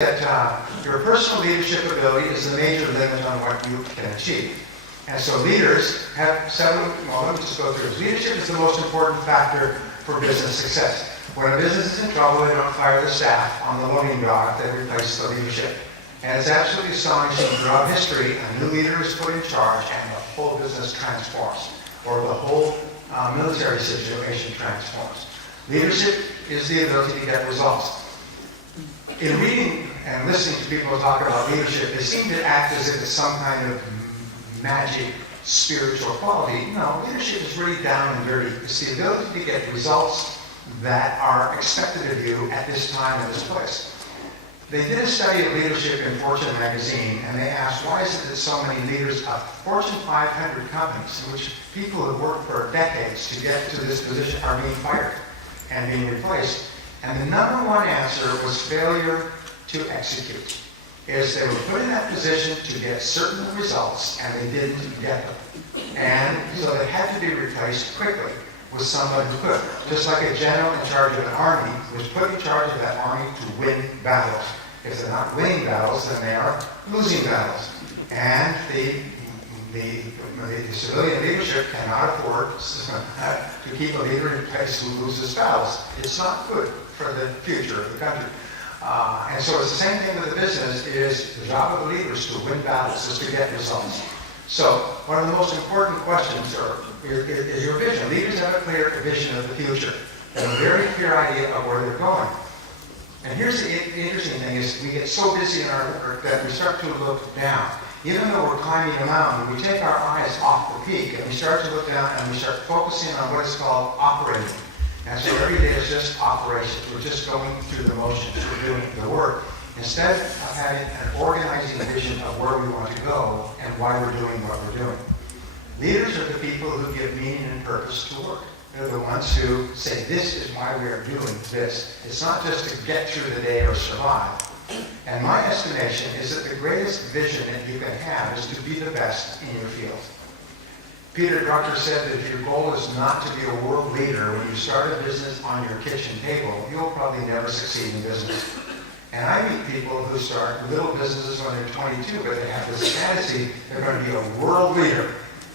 that your personal leadership ability is the major limit on what you can achieve. And so leaders have several, well, let me just go through this. Leadership is the most important factor for business success. When a business is in trouble, they don't fire the staff on the loading dock, they replace the leadership. And it's absolutely astonishing throughout history, a new leader is put in charge and the whole business transforms, or the whole military situation transforms. Leadership is the ability to get results. In reading and listening to people talk about leadership, they seem to act as if it's some kind of magic spiritual quality. No, leadership is really down and dirty. It's the ability to get results that are expected of you at this time and this place. They did a study of leadership in Fortune magazine, and they asked, why is it that so many leaders of Fortune 500 companies, in which people who have worked for decades to get to this position, are being fired and being replaced? And the number one answer was failure to execute. Is they were put in that position to get certain results, and they didn't get them. And so they had to be replaced quickly with someone who could. Just like a general in charge of an army was put in charge of that army to win battles. If they're not winning battles, then they are losing battles. And the civilian leadership cannot afford to keep a leader in place who loses battles. It's not good for the future of the country. And so it's the same thing with the business. It is the job of the leaders to win battles, is to get results. So one of the most important questions is your vision. Leaders have a clear vision of the future and a very clear idea of where they're going. And here's the interesting thing is we get so busy in our work that we start to look down. Even though we're climbing a mountain, we take our eyes off the peak and we start to look down and we start focusing on what is called operating. And so every day is just operations. We're just going through the motions. We're doing the work. Instead of having an organizing vision of where we want to go and why we're doing what we're doing. Leaders are the people who give meaning and purpose to work. They're the ones who say, this is why we are doing this. It's not just to get through the day or survive. And my estimation is that the greatest vision that you can have is to be the best in your field. Peter Drucker said that if your goal is not to be a world leader when you start a business on your kitchen table, you'll probably never succeed in business. And I meet people who start little businesses when they're 22, but they have this fantasy they're going to be a world leader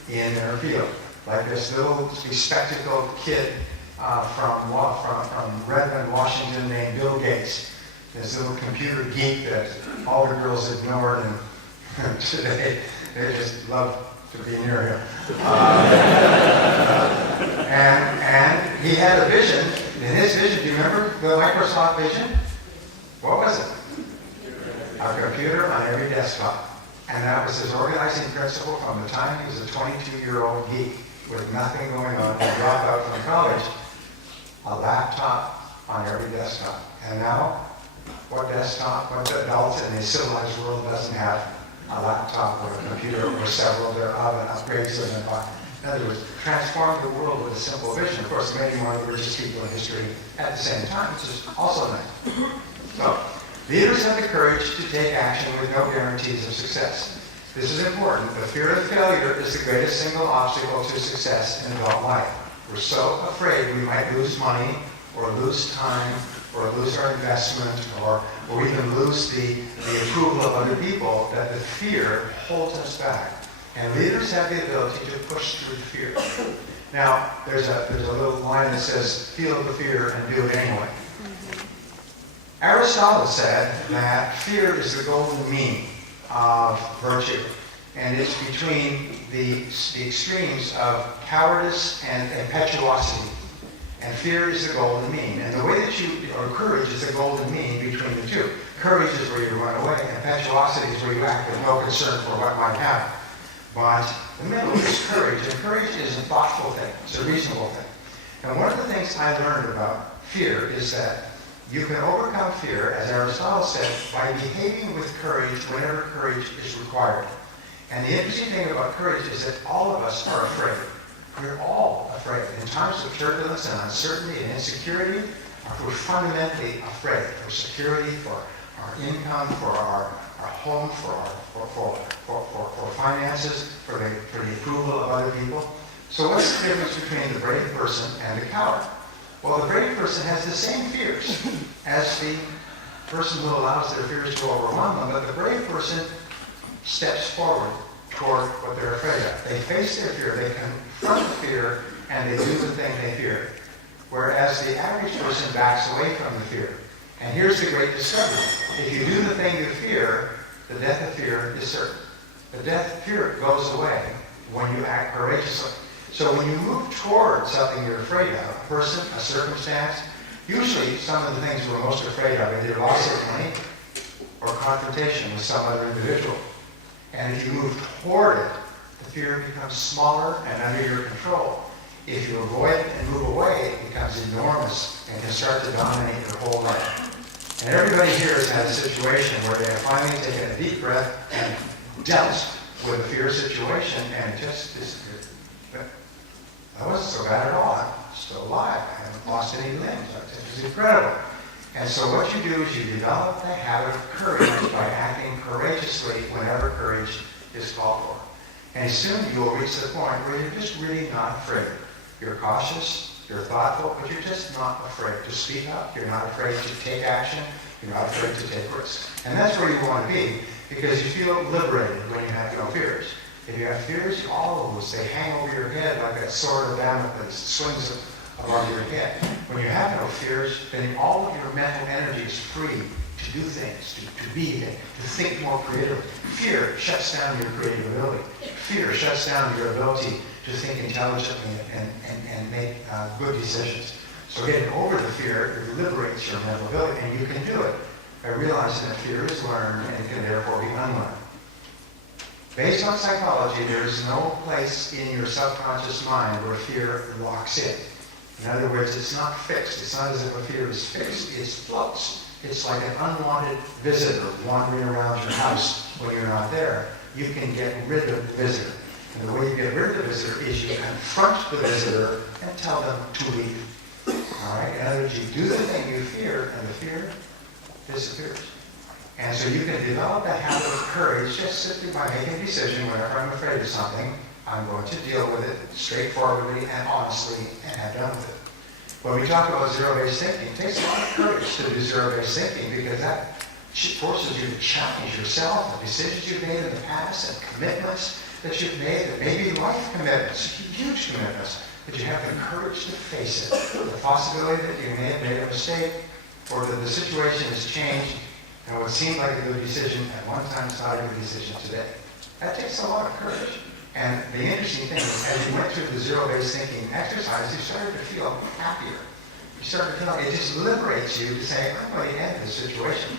in their field. Like this little bespectacled kid from Redmond, Washington, named Bill Gates. This little computer geek that all the girls ignored, and today they just love to be near him. And he had a vision. In his vision, do you remember the Microsoft vision? What was it? A computer on every desktop. And that was his organizing principle from the time he was a 22-year-old geek with nothing going on, and dropped out from college. A laptop on every desktop. And now, what adult in a civilized world doesn't have a laptop or a computer or several thereof and upgrades them and buy? In other words, transform the world with a simple vision. Of course, many more of the richest people in history at the same time, which is also nice. So, leaders have the courage to take action with no guarantees of success. This is important. The fear of failure is the greatest single obstacle to success in adult life. We're so afraid we might lose money, or lose time, or lose our investment, or even lose the approval of other people, that the fear holds us back. And leaders have the ability to push through fear. Now, there's a little line that says, feel the fear and do it anyway. Aristotle said that fear is the golden mean of virtue, and it's between the extremes of cowardice and impetuosity. And fear is the golden mean. And the way that or courage is the golden mean between the two. Courage is where you run away, and impetuosity is where you act with no concern for what might happen. But the middle is courage, and courage is a thoughtful thing. It's a reasonable thing. And one of the things I learned about fear is that you can overcome fear, as Aristotle said, by behaving with courage whenever courage is required. And the interesting thing about courage is that all of us are afraid. We're all afraid. In times of turbulence and uncertainty and insecurity, we're fundamentally afraid for security, for our income, for our home, for finances, for the approval of other people. So what's the difference between the brave person and the coward? Well, the brave person has the same fears as the person who allows their fears to overwhelm them, but the brave person steps forward toward what they're afraid of. They face their fear, they confront the fear, and they do the thing they fear. Whereas the average person backs away from the fear. And here's the great discovery. If you do the thing you fear, the death of fear is certain. The death of fear goes away when you act courageously. So when you move toward something you're afraid of, a person, a circumstance, usually some of the things we're most afraid of are either loss of money or confrontation with some other individual. And if you move toward it, the fear becomes smaller and under your control. If you avoid it and move away, it becomes enormous and can start to dominate your whole life. And everybody here has had a situation where they have finally taken a deep breath and dealt with a fear situation, and it just disappeared. But that wasn't so bad at all. I'm still alive. I haven't lost any limbs. It was incredible. And so what you do is you develop the habit of courage by acting courageously whenever courage is called for. And soon you will reach the point where you're just really not afraid. You're cautious, you're thoughtful, but you're just not afraid to speak up. You're not afraid to take action. You're not afraid to take risks. And that's where you want to be, because you feel liberated when you have no fears. If you have fears, all of those, they hang over your head like that sword of Damocles swings above your head. When you have no fears, then all of your mental energy is free to do things, to be things, to think more creatively. Fear shuts down your creative ability. Fear shuts down your ability to think intelligently and make good decisions. So getting over the fear liberates your mental ability, and you can do it by realizing that fear is learned and it can therefore be unlearned. Based on psychology, there is no place in your subconscious mind where fear locks in. In other words, it's not fixed. It's not as if a fear is fixed. It floats. It's like an unwanted visitor wandering around your house when you're not there. You can get rid of the visitor. And the way you get rid of the visitor is you confront the visitor and tell them to leave. All right? In other words, you do the thing you fear, and the fear disappears. And so you can develop that habit of courage just simply by making a decision whenever I'm afraid of something. I'm going to deal with it straightforwardly and honestly and have done with it. When we talk about zero-based thinking, it takes a lot of courage to do zero-based thinking, because that forces you to challenge yourself, the decisions you've made in the past and commitments that you've made, that may be life commitments, huge commitments, but you have the courage to face it. The possibility that you may have made a mistake, or that the situation has changed, and what seemed like a good decision at one time is not a good decision today. That takes a lot of courage. And the interesting thing is, as you went through the zero-based thinking exercise, you started to feel happier. You start to feel like it just liberates you to say, I'm going to end this situation.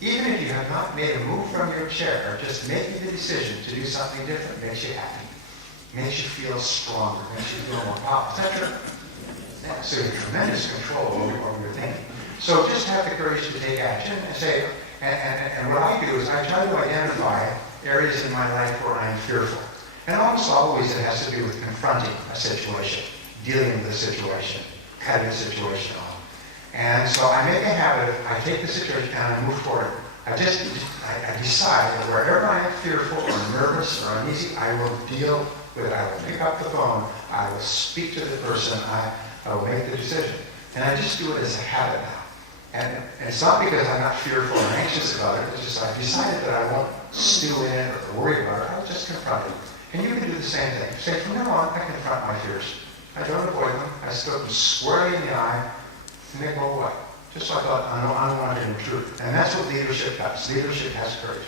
Even if you have not made a move from your chair, just making the decision to do something different makes you happy. Makes you feel stronger, makes you feel more powerful. Is that true? Yeah, so you have tremendous control over your thinking. So just have the courage to take action and say, and what I do is I try to identify areas in my life where I am fearful. And almost always it has to do with confronting a situation, dealing with a situation, cutting a situation off. And so I make a habit of, I take the situation and I move forward. I decide that wherever I am fearful or nervous or uneasy, I will deal with it. I will pick up the phone, I will speak to the person, I will make the decision. And I just do it as a habit now. And it's not because I'm not fearful or anxious about it, it's just I've decided that I won't stew in it or worry about it, I'll just confront it. And you can do the same thing. Say, from now on, I confront my fears. I don't avoid them, I still look them squarely in the eye, and they go away. Just like an unwanted intruder. And that's what leadership does. Leadership has courage.